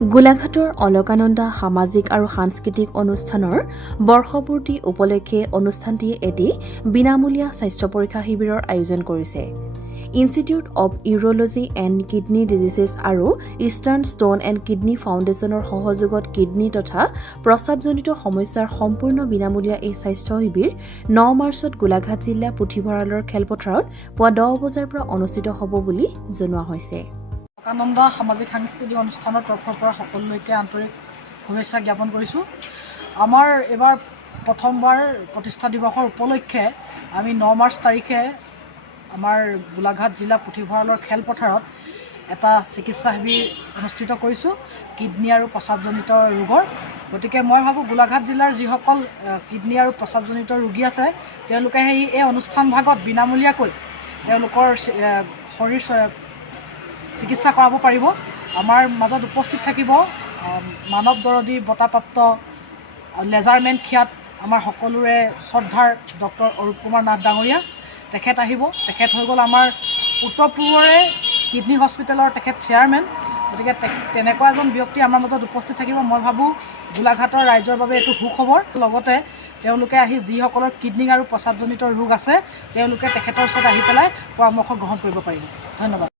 গোলাঘাটৰ অলকানন্দা সামাজিক আৰু সাংস্কৃতিক অনুষ্ঠানৰ বৰ্ষপূৰ্তি উপলক্ষে অনুষ্ঠানটিয়ে এটি বিনামূলীয়া স্বাস্থ্য পৰীক্ষা শিবিৰৰ আয়োজন কৰিছে। Institute of urology and kidney diseases আৰু ইষ্টাৰ্ণ ষ্টোন এণ্ড কিডনী ফাউণ্ডেশ্যনৰ সহযোগত কিডনী তথা প্ৰস্ৰাৱজনিত সমস্যাৰ সম্পূৰ্ণ বিনামূলীয়া এই স্বাস্থ্য শিবিৰ 9 মাৰ্চত গোলাঘাট জিলা পুথিভঁৰালৰ খেলপথাৰত পুৱা 10 বজাৰ পৰা অনুষ্ঠিত হ'ব বুলি জনোৱা হৈছে। অলকানন্দা সামাজিক সাংস্কৃতিক অনুষ্ঠানৰ তৰফৰ পৰা সকলোলৈকে আন্তৰিক শুভেচ্ছা জ্ঞাপন কৰিছোঁ। আমাৰ এইবাৰ প্ৰথমবাৰ প্ৰতিষ্ঠা দিৱসৰ উপলক্ষে আমি 9 মাৰ্চ তাৰিখে আমাৰ গোলাঘাট জিলা পুথিভঁৰালৰ খেলপথাৰত এটা চিকিৎসা শিবিৰ অনুষ্ঠিত কৰিছোঁ কিডনী আৰু প্ৰস্ৰাৱজনিত ৰোগৰ। গতিকে মই ভাবোঁ গোলাঘাট জিলাৰ যিসকল কিডনী আৰু প্ৰস্ৰাৱজনিত ৰোগী আছে তেওঁলোকে এই অনুষ্ঠান ভাগত বিনামূলীয়াকৈ তেওঁলোকৰ শৰীৰ চিকিৎসা কৰাব পাৰিব। আমাৰ মাজত উপস্থিত থাকিব মানৱ দৰদী বঁটাপ্ৰাপ্ত লেজাৰমেন খ্যাত আমাৰ সকলোৰে শ্ৰদ্ধাৰ ডক্টৰ অৰূপ কুমাৰ নাথ ডাঙৰীয়া। তেখেত আহিব। তেখেত হৈ গ'ল আমাৰ উত্তৰ পূবৰে কিডনী হস্পিটেলৰ তেখেত চেয়াৰমেন। গতিকে তেনেকুৱা এজন ব্যক্তি আমাৰ মাজত উপস্থিত থাকিব। মই ভাবোঁ গোলাঘাটৰ ৰাইজৰ বাবে এইটো সুখবৰ। লগতে তেওঁলোকে আহি যিসকলৰ কিডনী আৰু প্ৰস্ৰাৱজনিত ৰোগ আছে তেওঁলোকে তেখেতৰ ওচৰত আহি পেলাই পৰামৰ্শ গ্ৰহণ কৰিব পাৰিব। ধন্যবাদ।